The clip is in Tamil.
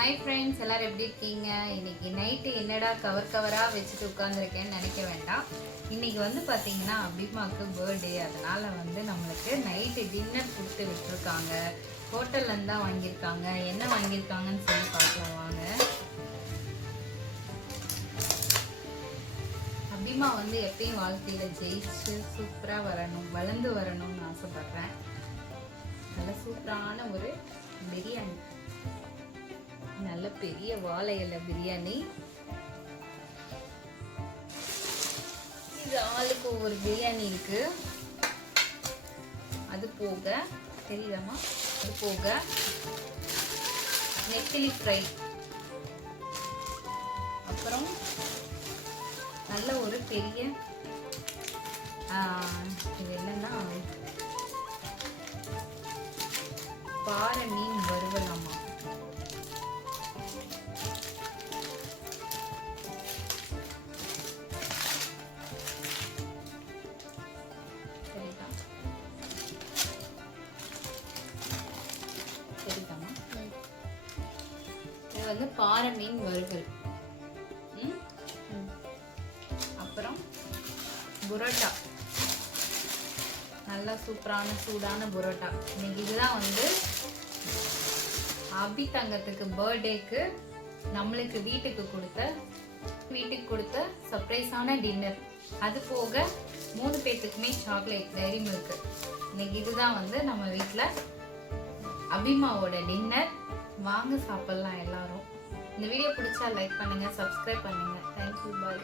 ஹாய் ஃப்ரெண்ட்ஸ், எல்லோரும் எப்படி இருக்கீங்க? இன்றைக்கி நைட்டு என்னடா கவராக வச்சுட்டு உட்காந்துருக்கேன்னு நினைக்க வேண்டாம். இன்றைக்கி வந்து பார்த்திங்கன்னா அபிமாவுக்கு பர்த்டே. அதனால் வந்து நம்மளுக்கு நைட்டு டின்னர் கொடுத்து விட்டுருக்காங்க. ஹோட்டல்லேருந்து தான் வாங்கியிருக்காங்க. என்ன வாங்கியிருக்காங்கன்னு சொல்லி பார்க்கலாம் வாங்க. அபிமா வந்து எப்பயும் வாழ்க்கையில் ஜெயிச்சு சூப்பராக வரணும், வளர்ந்து வரணும்னு ஆசைப்பட்றேன். நல்ல சூப்பரான ஒரு பிரியாணி, நல்ல பெரிய வாழை இலை பிரியாணி. இது ஆளுக்கு ஒரு பிரியாணி இருக்கு. அது போக தெரியுதாமா, அது போக நெத்திலி ஃப்ரை, அப்புறம் நல்ல ஒரு பெரிய இது என்னன்னா பாறை மீன் வறுவலாமா. இது வந்து பாறை மீன் வறுவல். அப்புறம் புரோட்டா, நல்லா சூப்பரான சூடான புரோட்டா. இன்னைக்கு இதுதான் வந்து அபி தங்கத்துக்கு பர்த்டேக்கு நம்மளுக்கு வீட்டுக்கு கொடுத்த சர்ப்ரைஸான டின்னர். அது போக 3 பேத்துக்குமே சாக்லேட் டைரி மில்க். இன்னைக்கு இதுதான் வந்து நம்ம வீட்டில் அபிமாவோட டின்னர். வாங்க சாப்பிடலாம் எல்லாரும். இந்த வீடியோ பிடிச்சா லைக் பண்ணுங்க, சப்ஸ்கிரைப் பண்ணுங்க. தேங்க்யூ, பாய்.